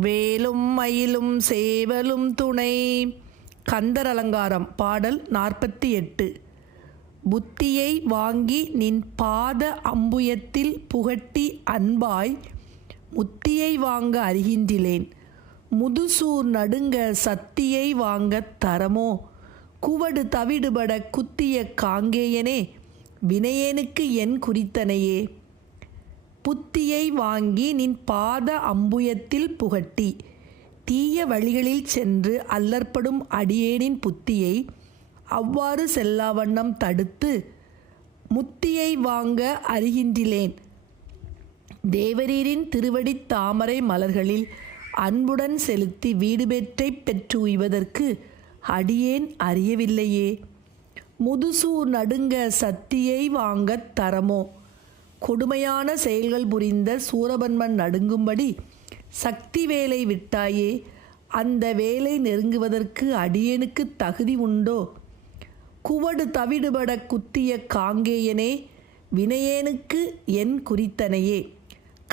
வேலும் மயிலும் சேவலும் துணை. கந்தர் அலங்காரம் பாடல் நாற்பத்தி எட்டு. புத்தியை வாங்கி நின் பாத அம்புயத்தில் புகட்டி அன்பாய் முத்தியை வாங்க அறிகின்றிலேன். முதுசூர் நடுங்க சத்தியை வாங்கத் தரமோ? குவடு தவிடுபட குத்திய காங்கேயனே வினையேனுக்கு என் குறித்தனையே. புத்தியை வாங்கி நின் பாத அம்புயத்தில் புகட்டி. தீய வழிகளில் சென்று அல்லற்படும் அடியேனின் புத்தியை அவ்வாறு செல்லாவண்ணம் தடுத்து முத்தியை வாங்க அறிகின்றிலேன். தேவரீரின் திருவடித் தாமரை மலர்களில் அன்புடன் செலுத்தி வீடு பெற்றை பெற்று உய்வதற்கு அடியேன் அறியவில்லையே. முதுசூர் நடுங்க சத்தியை வாங்கத் தரமோ? கொடுமையான செயல்கள் புரிந்த சூரபன்மன் நடுங்கும்படி சக்தி வேலை விட்டாயே அந்த வேலை நெருங்குவதற்கு அடியனுக்கு தகுதி உண்டோ? குவடு தவிடுபட குத்திய காங்கேயனே வினையேனுக்கு என் குறித்தனையே.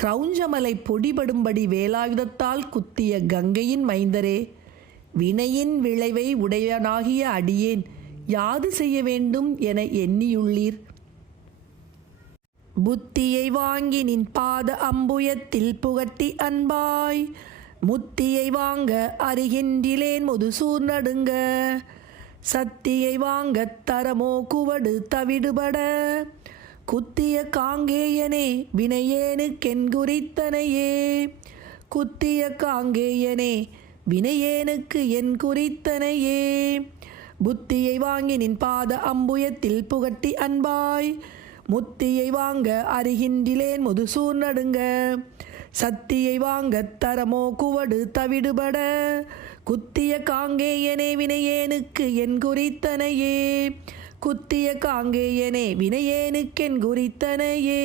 கிரௌஞ்சமலை பொடிபடும்படி வேலாயுதத்தால் குத்திய கங்கையின் மைந்தரே வினையின் விளைவை உடையனாகிய அடியேன் யாது செய்ய வேண்டும் என எண்ணியுள்ளீர்? புத்தியை வாங்கி நின் பாத அம்புயத்தில் புகட்டி அன்பாய். முத்தியை வாங்க அறிகின்றிலேன் முதுசூர் நடுங்க. சத்தியை வாங்கத் தரமோ குவடு தவிடுபட. குத்திய காங்கேயனே வினையேனுக்கென்குறித்தனையே குத்திய காங்கேயனே வினையேனுக்கு என் குறித்தனையே. புத்தியை வாங்கி நின் பாத அம்புயத்தில் புகட்டி அன்பாய். முத்தியை வாங்க அறிகின்றிலேன் முதுசூர் நடுங்க. சத்தியை வாங்க தரமோ குவடு தவிடுபட. குத்திய காங்கேயனே வினையேனுக்கு என் குறித்தனையே. குத்திய காங்கேயனே வினையேனுக்கென் குறித்தனையே.